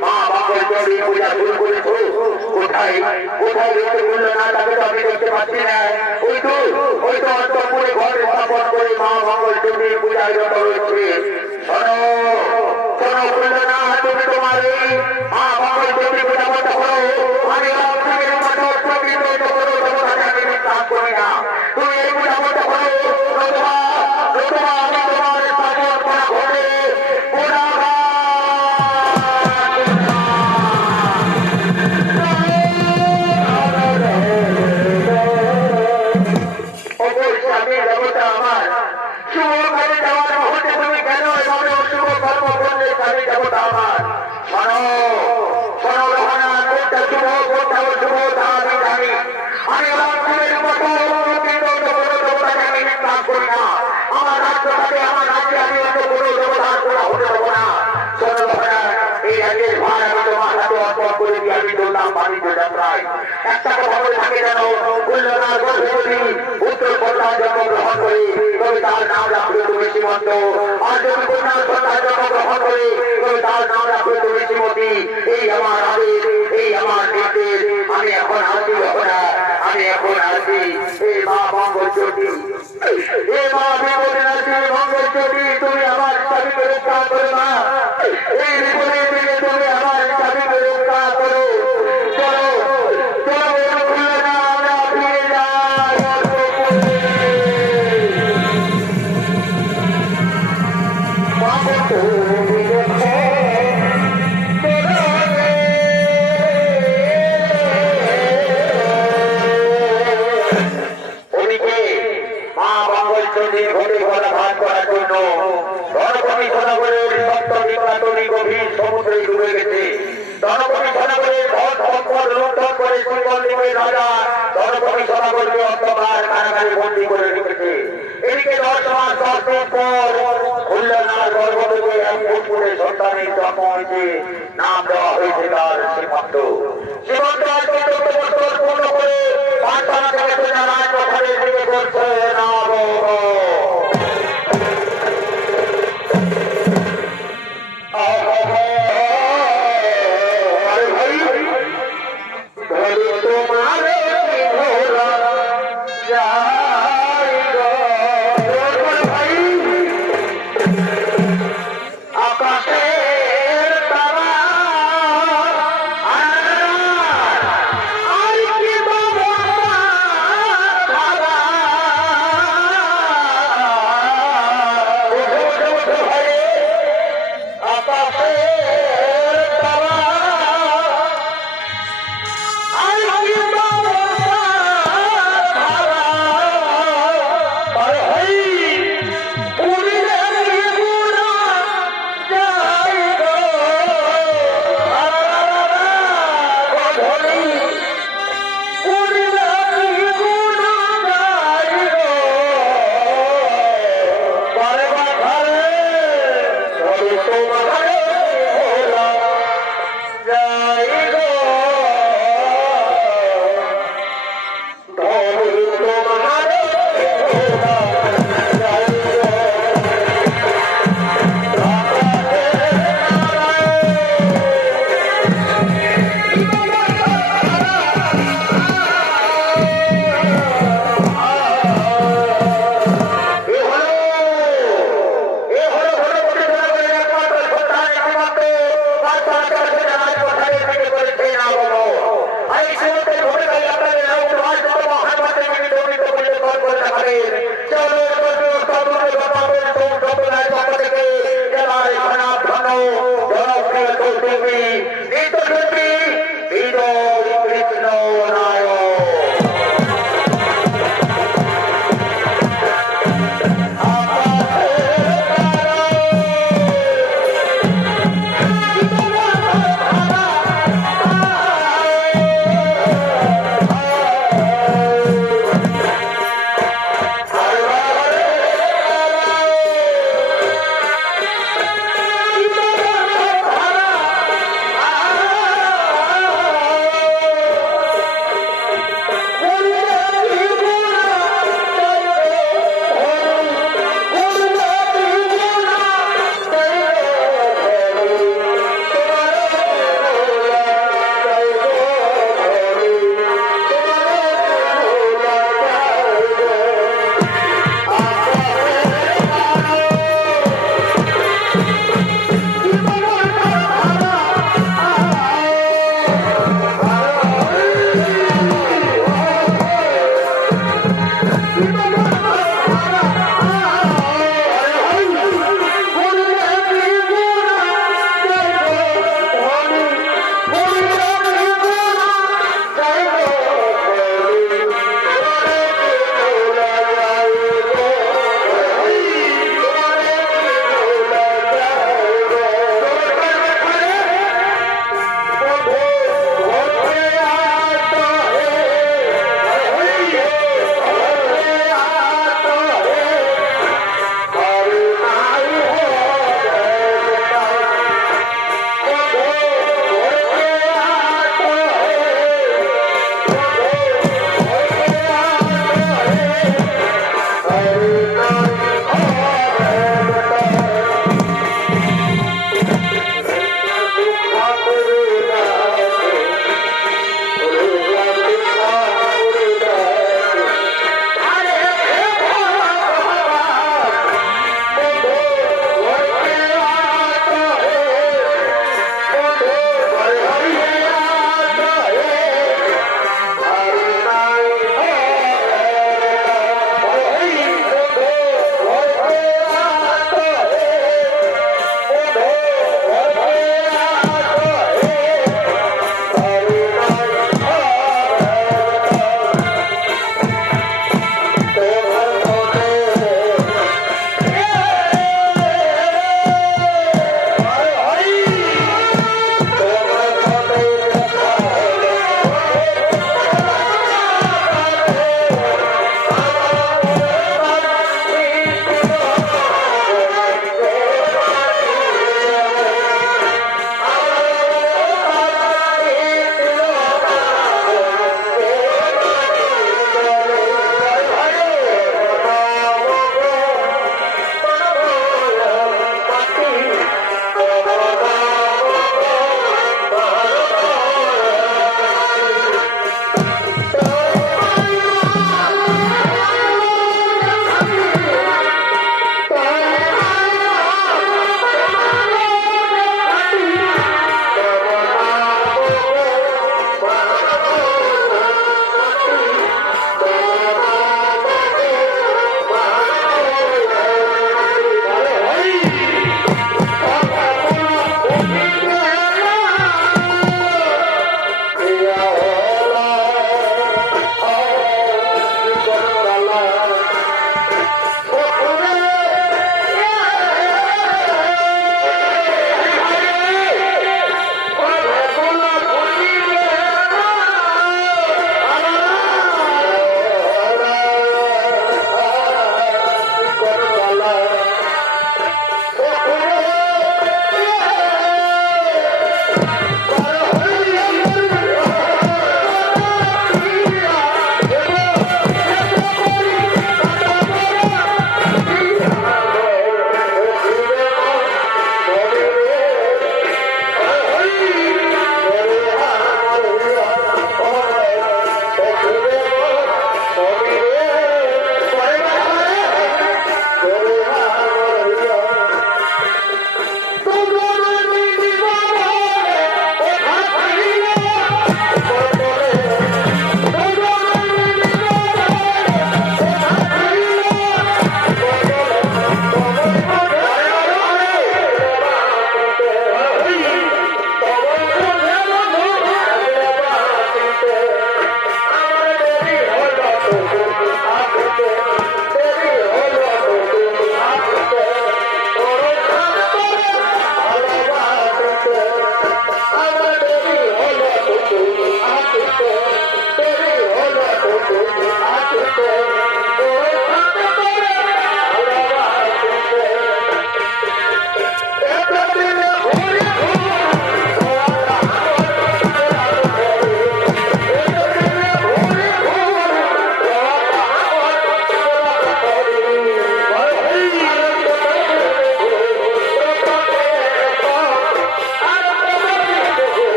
মা বাবা চড়ি পূজা শুরু করেছো। কোথায় কোথায় রয়েছে বললো না, তাকে তো আমি দেখতে পাচ্ছি না। ওই তো অন্তপুরে ঘর স্থাপন করে মা মঙ্গল চণ্ডীর পূজায় যত রয়েছে। শোনো শোনো বললো না, তুমি তোমার এই মা মঙ্গল চণ্ডী পূজা করতে করো। আমি করি না, তুমি এই পূজা করতে করো। নতুবা আমি তোমার স্থাপন করা ঘরে আমার রাজ্য থাকে, আমার রাজ্যে আমি অন্য কোনো দেবতার করা হতে দেবো না। এই রাজ্যের ভার আমি তোমার হাতে অর্পণ করে দিয়ে আমি চললাম বাণিজ্য যাত্রায়। একটা কথা বলে থাকে যেন কল্যাণার গর্ভবতী উত্তর কন্যার জন্ম গ্রহণ করে তবে তার নাম রাখবে তুমি শ্রীমন্ত। আর যদি কন্যার সন্তান জন্ম গ্রহণ করে তবে তার নাম রাখবে তুমি শ্রীমতী। এই আমার আদেশ, এই আমার নির্দেশ। আমি এখন আসি না, আমি এখন আসি। এই মা মঙ্গল চণ্ডী, এ মা বিপদনাথী মঙ্গল চণ্ডী, তুমি আমার স্বামীকে রক্ষা করো না। এই বিপদে থেকে তুমি আমার স্বামীকে রক্ষা করো। চলো চলো ভুলে না, আমরা ফিরে যাই। ওদিকে মা মঙ্গল চণ্ডীর ঘটে ঘটা ভাগ করার জন্য রণভূমি ধনগরের সপ্ত নিকাতনী গভীর সমুদ্রে ডুবে গেছে। রণভূমি ধনগরের ধন সম্পদ লুণ্ঠন করে শ্রীবল্লভের রাজা রণভূমি ধনগরকে অন্ধকার কারাগারে বন্দী করে রেখেছে। এদিকে 10 মাস 10 দিন পর কল্যাণার গর্ভ থেকে এক ফুটফুটে সন্তানের জন্ম হয়েছে। নাম দেওয়া হয়েছে তার শ্রীমন্ত। শ্রীমন্ত আজকে 14 বছর পূর্ণ করে পাঠশালা থেকে নারায়ণ প্রসাদের দিকে করছে না।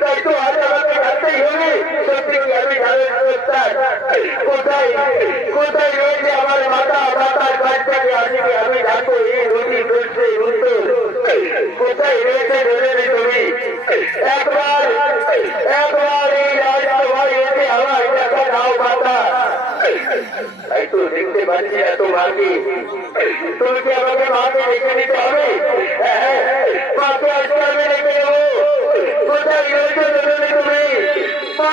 তাই তো আজ আমাকে জানতেই হবে সত্যি কি আমি জানেন কোথায় কোথায় রয়েছে আমার মাতা মাতার কাছ থেকে আজকে আমি জানবো এই রুটি করছে উত্তর কোথায় রয়েছে ধরে তুমি একবার একবার এই রাজসভায় এসে আমার দেখা দাও মাতা। তাই তো দেখতে পাচ্ছি এত মাকে তুমি কি আমাকে মাকে রেখে দিতে হবে? মাকে আজকে আমি রেখে দেবো। কোথায় রয়েছে ধরে তুমি মা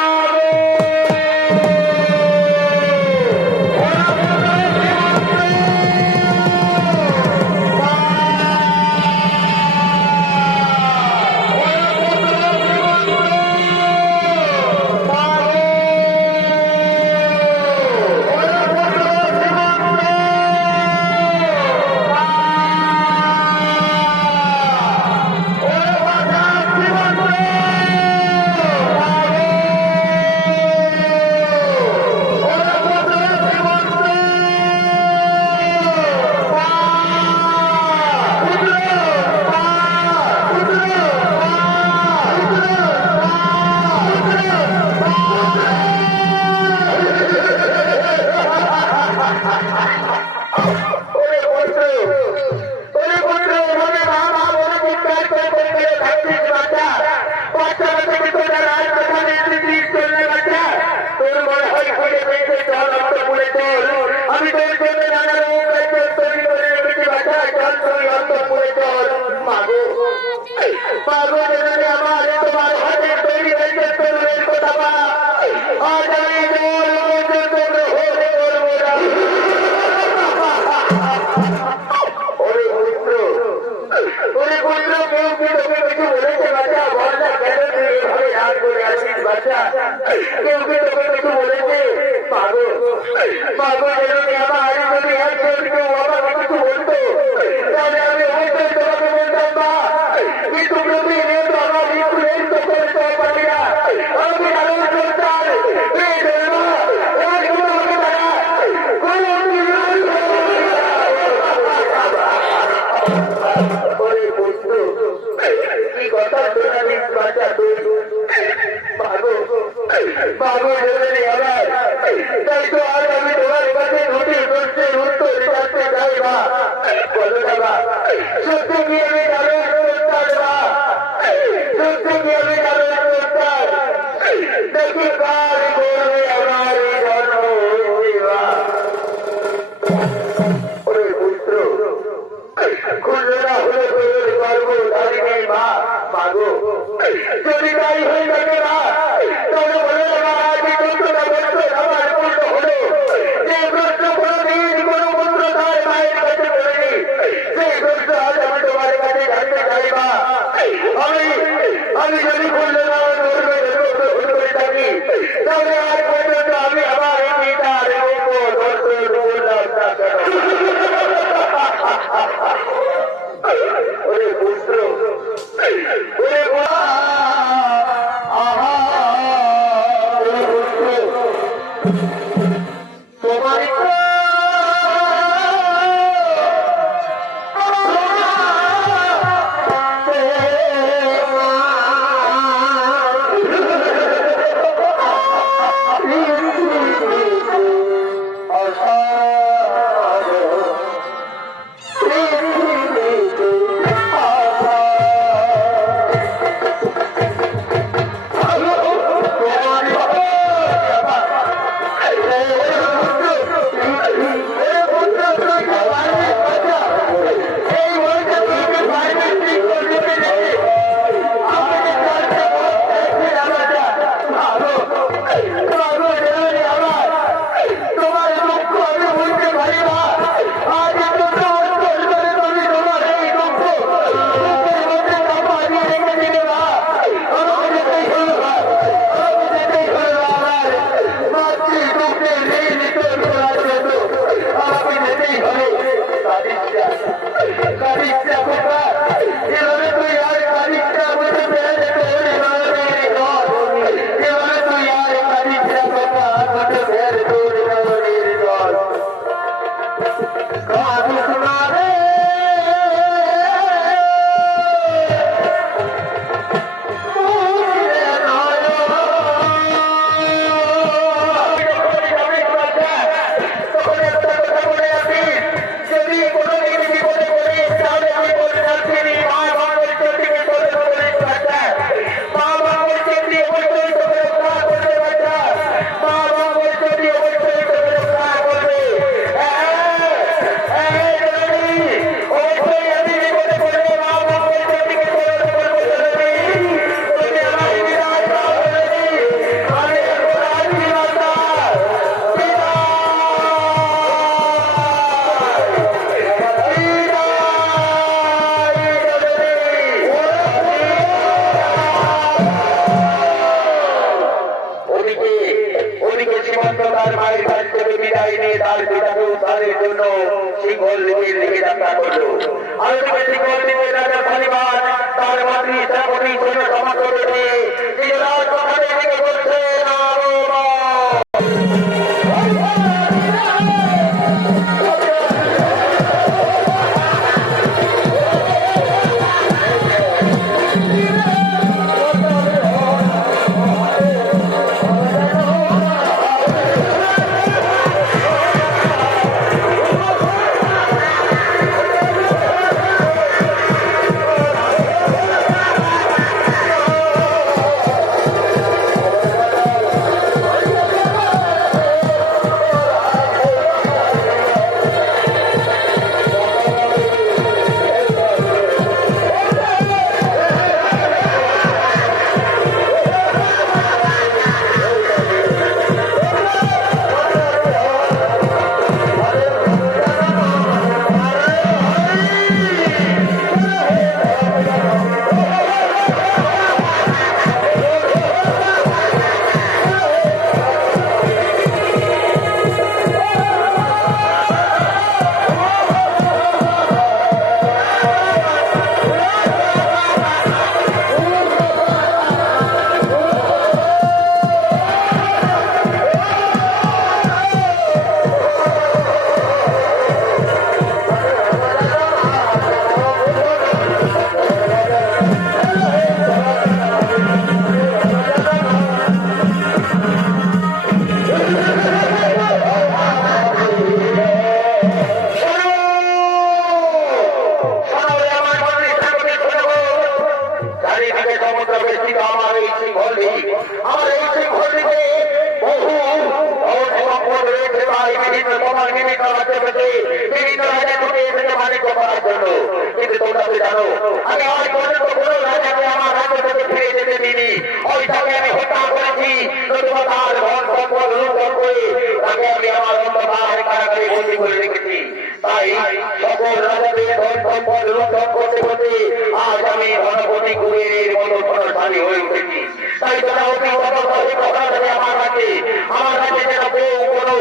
কেউ কি তোকে কিছু বলেছে? পাগল পাগল যদি একজন কেউ আমাকে কিছু বলতো তাহলে আমি অবশ্যই তোমাকে বলতাম না, কিন্তু প্রতিদিন তো আমার স্কুলের তো করতে পারি না। আমি আরো সন্তান কি কথা শোনালি বাচ্চা তুই পাগল পাগল ধরে আমার। তাই তো আজ আমি তোমার কাছে রুটি করতে উত্তর জানতে চাই না। বলো না মা, সত্যি কি আমি জানো সন্তান মা? সত্যি কি আমি জানো সন্তান? দেখি কার করবে আমার জন্ম দেওয়া। ওরে পুত্র খুলনা হলে তোর গর্ব দাঁড়িয়ে মা মাগো, যদি তাই হয়ে থাকে না তবে বলে আজ যন্ত্রণা বস্তু আমার পূর্ণ হলো। যে প্রশ্ন কোনদিন কোনো পুত্র তার মায়ের কাছে করেনি সেই প্রশ্ন আজ আমি তোমার কাছে জানতে চাই মা। আমি যদি খুলনা করে থাকি তাহলে আজ পর্যন্ত আমি আমার পিতার দর্শন করলাম না কেন? ওরে পুত্র ওরে আহা জন্য সিংহল লিপির দিকে যাত্রা করলো। আলোচনা সিংহল লিপির রাজা পরিবার তার মাতৃ সেনাপতি সৈন্য সমাজ করেছে নিজেরাও কথাদের দিকে বলছে তাই সকল রাজাদের ধন সম্পদ লুণ্ঠন করতে করতে আজ আমি গণপতি কুবেরের মতো ধনশালী হয়ে উঠেছি। তাই তারা অতি আমার কাছে যেন কেউ কোনো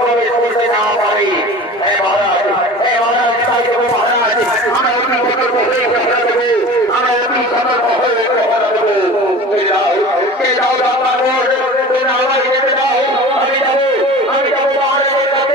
প্রবেশ করতে না পারে। মহারাজ তাই দেবো মহারাজ, আমরা অতি সতর্ক হয়ে ঘোষণা দেবো, আমরা অতি সতর্ক হয়ে ঘোষণা দেবো। কে যাও যেতে দাও, আমি যাবো মহারাজের কাছে।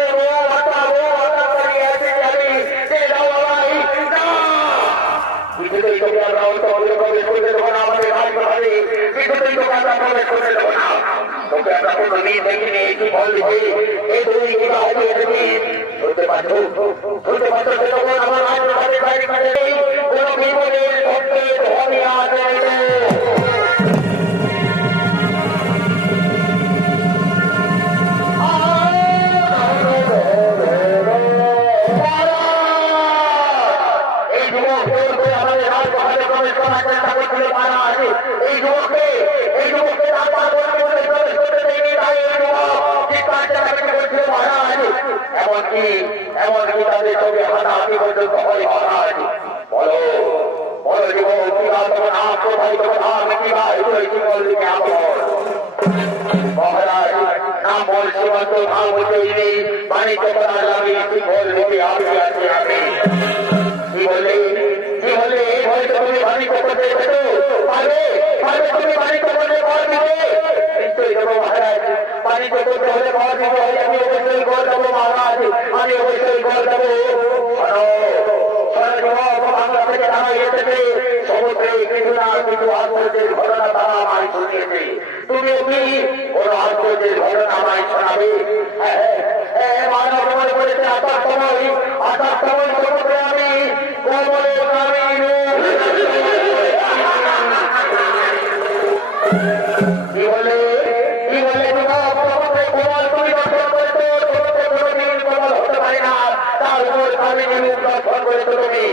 এমনকি তাদের সঙ্গে হাতাহাতি পর্যন্ত হয়। মহারাজ বলো জীবন মহারাজ নাম বল সীমান্ত ধাম তৈরি বাণিজ্য করার লাগে সিংহল লিপি আগে আছে আমি কি বলে তুমি বাণিজ্য করতে পারবে তুমি বাণিজ্য করতে পারবে নিশ্চয়ই দেবো মহারাজ। বাণিজ্য করতে হলে আমি অবশ্যই গড় দেবো মহারাজ, আমি অবশ্যই গড় দেবো। বাংলা থেকে তারা এসেছে সমুদ্রে কিছু না কিছু আশ্চর্যের ঘটনা তারা আমায় শুনিয়েছে। তুমিও কি কোনো আশ্চর্যের ঘটনা আমায় শোনাবে? মানব মনে করেছে আসার সময় সমুদ্রে আমি কোমরে কি বলে কোমল তুমি দর্শন করেছো, তোমাকে কোনোদিন কোমল হতে পারে না, তার উপর আমি নিরূপ দর্শন করেছো তুমি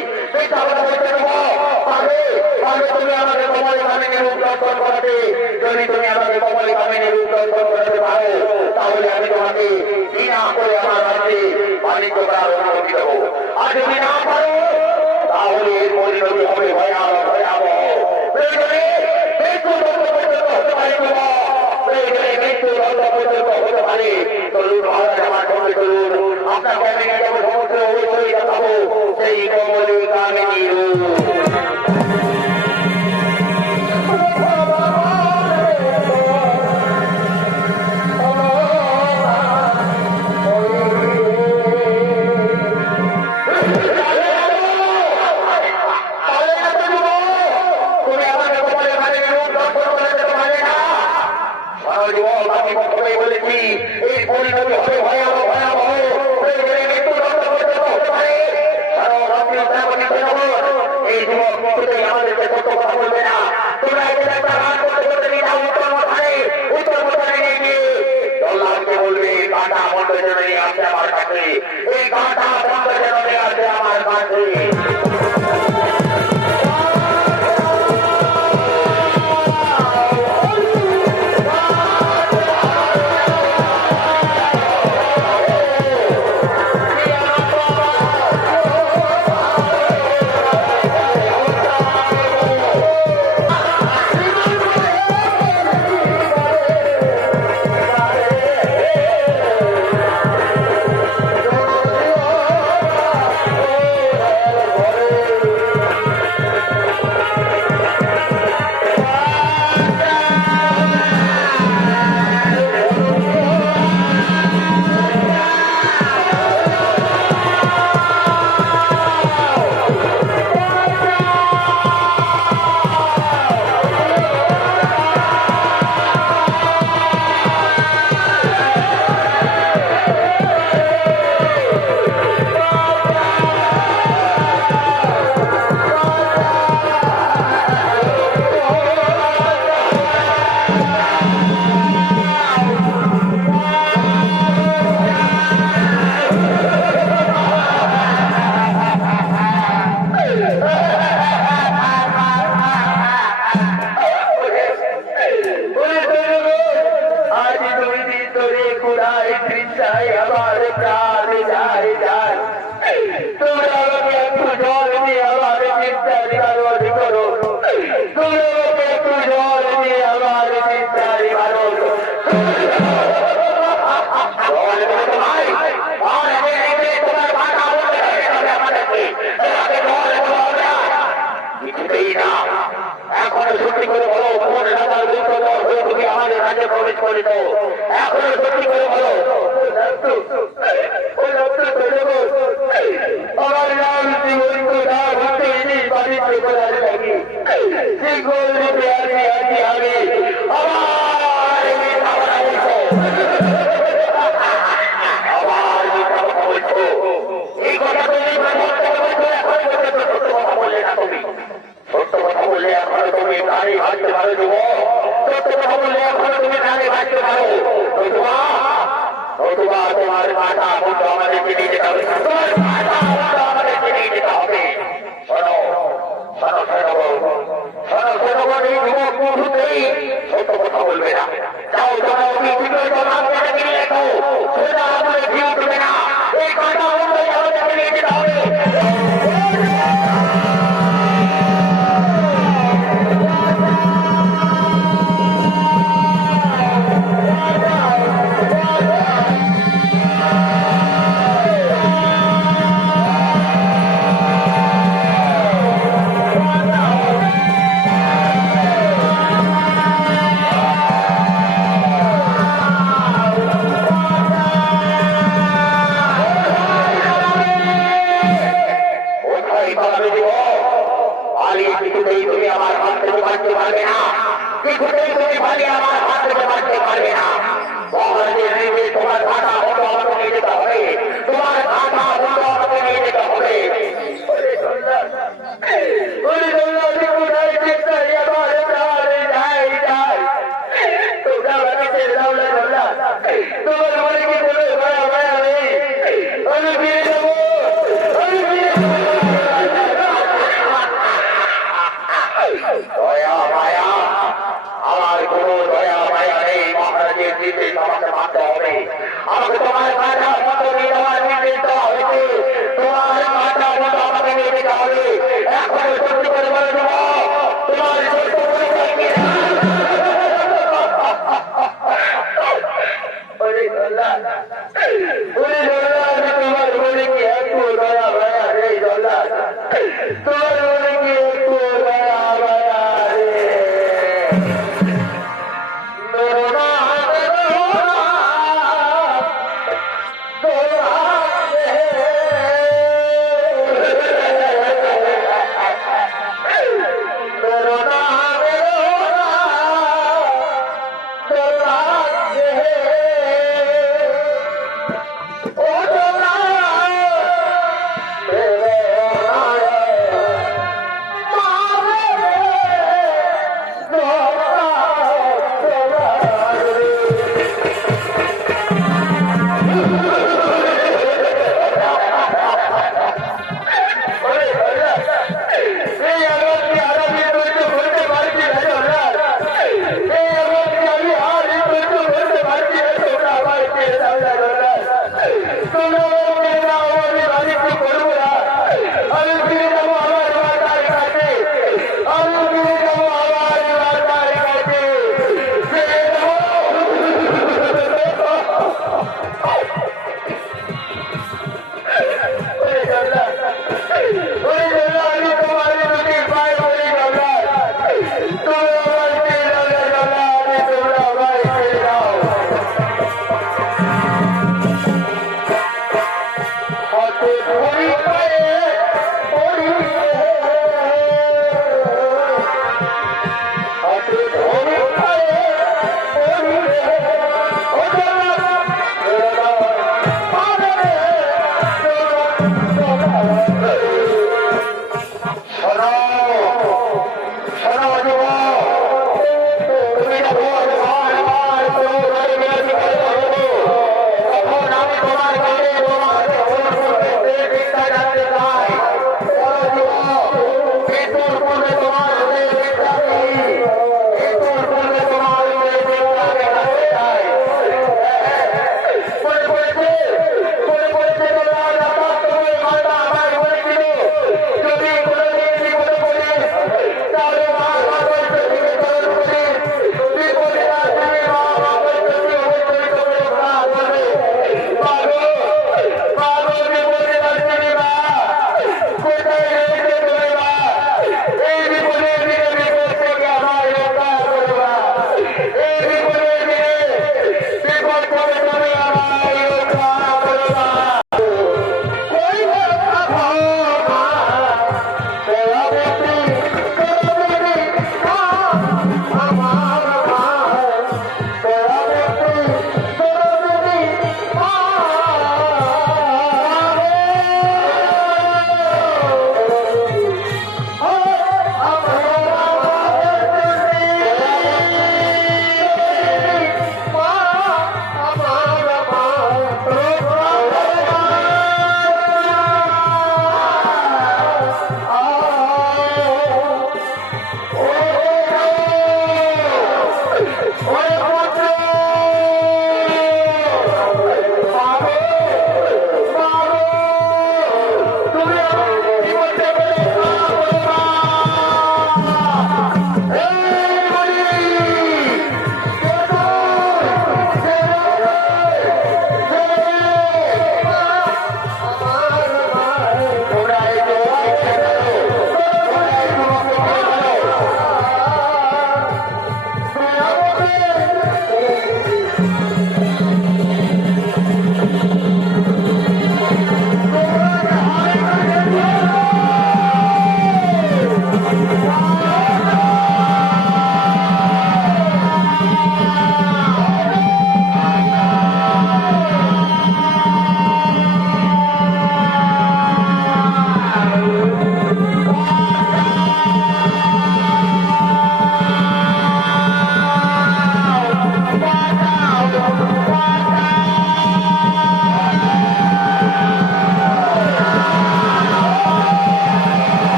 তুমি আমাকে কমলে কামিনী রূপ দর্শন করাতে। যদি তুমি আমাকে কমলে কামিনী রূপ দর্শন করাতে পারো তাহলে আমি তোমাকে বিনা করে আমার রাজ্যে বাণিজ্য করার অনুমতি দেবো। আর যদি না পারো তাহলে এর পরিণতি হবে ভয়াবহ। মৃত্যু দণ্ড পর্যন্ত হতে পারে। চলুন মহারাজ আমার সঙ্গে চলুন, আপনার আমি প্রথমে বলেছি এই পরিণতি হবে ভয়াবহ ভয়াবহ প্রয়োজনে মৃত্যুদণ্ড পর্যন্ত হতে পারে। এই যুবক মুহূর্তে আমাদেরকে সত্য কথা বলবে না। তোমরা এখানে একটা গান করতে করতে নিয়ে যাও উত্তর মথানে নিয়ে গিয়ে দল্লালকে বলবে কাঁটা বন্ধ যেন নিয়ে আসছে আমার কাছে, এই কাঁটা বন্ধ যেন নিয়ে আসছে আমার কাছে। এখনো সত্যি করে বলো আমাদের রাজ্যে প্রবেশ করিত, এখনো সত্যি করে বলো আমার নাম এই কথা সত্য কথা বললে এখনো তুমি গাড়ি ভাবতে পারো যুব, সত্য কথা বললে এখনো তুমি গাড়ি ভাবতে পারো, নতুবা তোমার মাথা মুন্ড আমাদেরকে নিয়ে যেতে হবে, তোমার মাথা মুন্ড আমাদেরকে নিয়ে যেতে হবে। শোনো শোনো শোনো শোনো শোনো এই যুবক মুহূর্তেই সত্য কথা বলবে না। যাও যাও আমাদেরকে নিয়ে যেত সোজা আমাদের ভিউ উঠবে না, এই কথা মুন্ড আমাদেরকে নিয়ে যেতে হবে। তুমি আমার হাত থেকে বাঁচতে পারবে না, কিছুতেই তুমি ভাই আমার হাত থেকে বাঁচতে পারবে না। তোমার ঘাটা হতো আমাকে নিয়ে যেতে হবে, তোমার ঘাটা হতো আমাকে নিয়ে যেতে হবে। দয়া মায়া আমার কোনো দয়া মায়া নেই, মহারাজের নির্দেশ আমাকে মানতে হবে, আমাকে তোমার মাথা মতো নিয়ে যাওয়ার নির্দেশ দেওয়া হয়েছে, তোমার মাথা মতো আমাকে নিয়ে যেতে হবে। এখন সত্যি করে বলে দেব তোমার সত্য পরিচয় কি? তোমার বলে কি একটু দয়া মায়া নেই দোল্লা, তোমার বলে কি একটু দয়া মায়া রে। Yeah.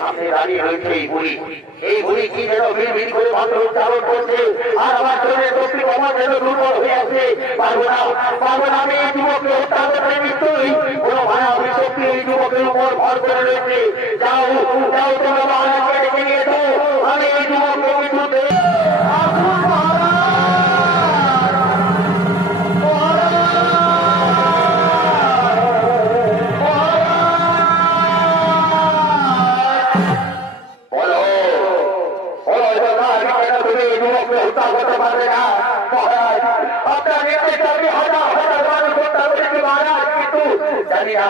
সামনে দাঁড়িয়ে রয়েছে এই বুড়ি কি যেন ভিড় করে মাত্র উচ্চারণ করছে আর আমার শরীরের শক্তি কমা যেন দুর্বল হয়ে আছে। পারবো না আমি এই যুবককে হত্যা করতে নিশ্চয়ই কোনো মায়াবী শক্তি এই যুবকের উপর ভর করে রয়েছে। যাও তোমরা মহারাজকে ডেকে নিয়ে যাও, আমি এই যুবককে মৃত্যুতে জানি না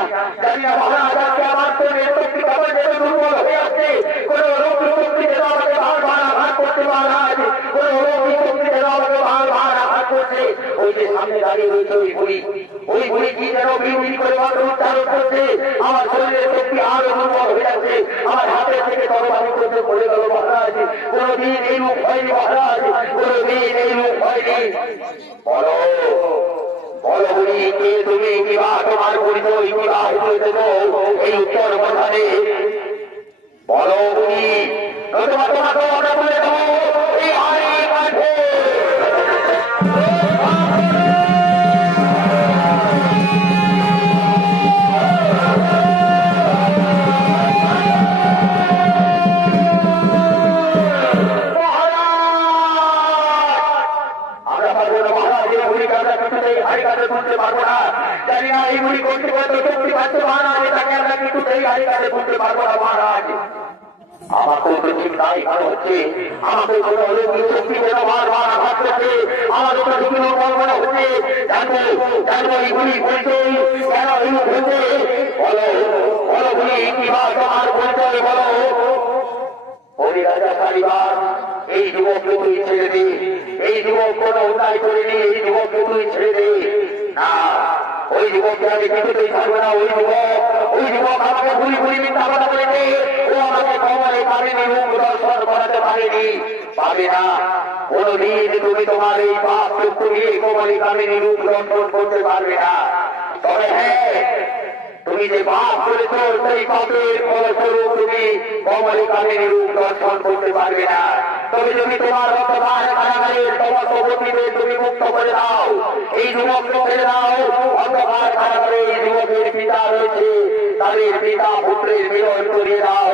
মহারাজ আজকে আমার তো নেতৃত্ব আমার যেন দুর্বল হয়ে আছে কোন রোগ শক্তি যেন আমাকে ভার আঘাত করতে মহারাজ কোন রোগ শক্তি যেন আমাকে ভার আঘাত করছে ওই যে সামনে দাঁড়িয়ে রয়েছে ওই বুড়ি কি যেন বিড়ি করে মাত্র উচ্চারণ করছে আমার শরীরের শক্তি আরো দুর্বল হয়ে যাচ্ছে আমার হাতের থেকে তরবারি করতে পড়ে গেল মহারাজ কোনদিন এই রূপ হয়নি মহারাজ কোনদিন এই রূপ হয়নি বলো বুড়ি কে তুমি কিবা তোমার পরিচয় কিবা হতে দেব এই উত্তর প্রধানে বলো বুড়ি তোমাকে আমরা বলে দেবো এই হাড়ি কাঠে আমাকে তো চিন্তাই ভালো হচ্ছে আমাকে কোনো অলৌকিক শক্তি যেন বারবার আঘাত করছে আমাদের তো বিভিন্ন কল্পনা হচ্ছে জানবো এইগুলি পরিচয় কেন এইগুলো হচ্ছে বলো গুলি কিবা তোমার পরিচয় বলো ওই রাজা কালীবার এই যুবককে তুই ছেড়ে দে এই যুবক কোনো উন্নয় করেনি এই যুবককে তুই ছেড়ে দে না ওই যুবককে আমি কিছুতেই থাকবো না ওই যুবক আমাকে ভুলি মিথ্যা কথা বলেছে ও আমাকে কমলে পারেনি রূপ দর্শন করাতে পারেনি পাবে না কোনদিন তুমি তোমার এই পাপ চক্ষু নিয়ে কমলে কামিনী রূপ দর্শন করতে পারবে না তবে হ্যাঁ তুমি যে পাপ করেছ সেই পাপের ফলস্বরূপ তুমি কমলে কামিনী রূপ দর্শন করতে পারবে না তবে যদি তোমার অন্ধকার কারাগারের সমস্ত বন্দীদের তুমি মুক্ত করে দাও এই যুবককে ছেড়ে দাও অন্ধকার কারাগারে এই যুবকের পিতা রয়েছে তাদের পিতা পুত্রের মিলন করিয়ে দাও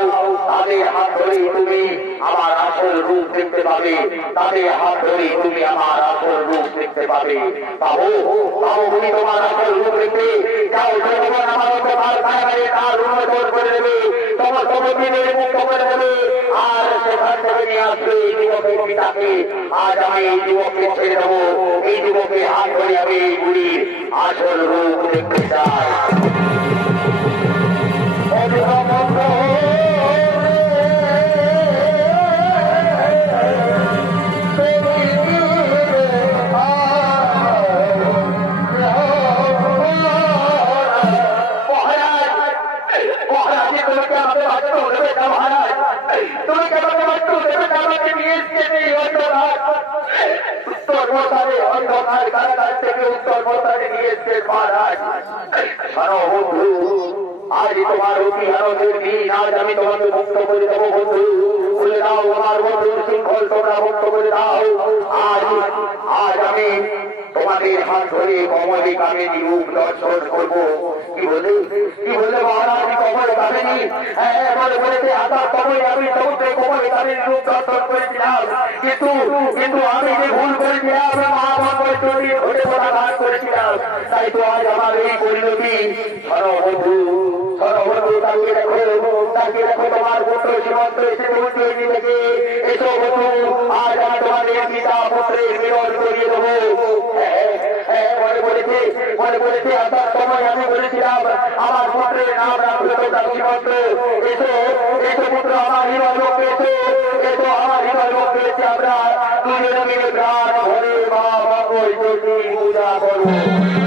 তাদের হাত ধরে তুমি আমার আসল রূপ দেখতে পাবে তাদের হাত ধরে তুমি আমার আসল রূপ দেখতে পাবে পাবো তুমি তোমার আসল রূপ দেখতে যাও জনগণ আমার অন্ধকার কারাগারে তার উন্নতন করে দেবে সমস্ত বন্দীদের মুক্ত করে দেবে আর সেখান থেকে নিয়ে আসবে এই যুবকের পিতাকে আজ আমি এই যুবককে ছেড়ে দেবো এই যুবকের হাত ধরে আমি এই বুড়ির আসল রূপ দেখতে চাই অন্ধকার কারাগার থেকে উত্তর প্রস্তাবে নিয়ে এসছেন মহারাজ বন্ধু আজ তোমার অতি আনন্দের দিন আজ আমি তোমাকে মুক্ত করে দেবো বন্ধু বলে দাও আমার বন্ধুর শৃঙ্খল তোমরা মুক্ত করে দাও আজ আমি তোমাদের হাত ধরে কমলে কামিনী রূপ দর্শন করবো কি বলে মহারাজ কমলে কামিনী বলেছে আকাশ কমলে আমি সমুদ্রে কমলে কামিনী রূপ দর্শন করেছিলাম কিন্তু আমি যে ভুল করেছিলাম করেছিলাম তাই তো আজ আমার এই পরিণতি বন্ধু তাকিয়ে দেখো তোমার পুত্র সীমন্ত এসে পৌঁছে থেকে এসো বন্ধু আজ আমি তোমাদের পিতা পুত্রের মিলন করিয়ে দেবো মনে করেছে আসার সময় আমি বলেছিলাম আমার পুত্রের নাম রাখলো সীমন্ত এসো পুত্র আমার হৃদয় লোক পেয়েছে এসো আমার হৃদয় লোক পেয়েছে আমরা দুজনে মিলে প্রাণ ভরে মা মঙ্গল জ্যোতি পূজা করবো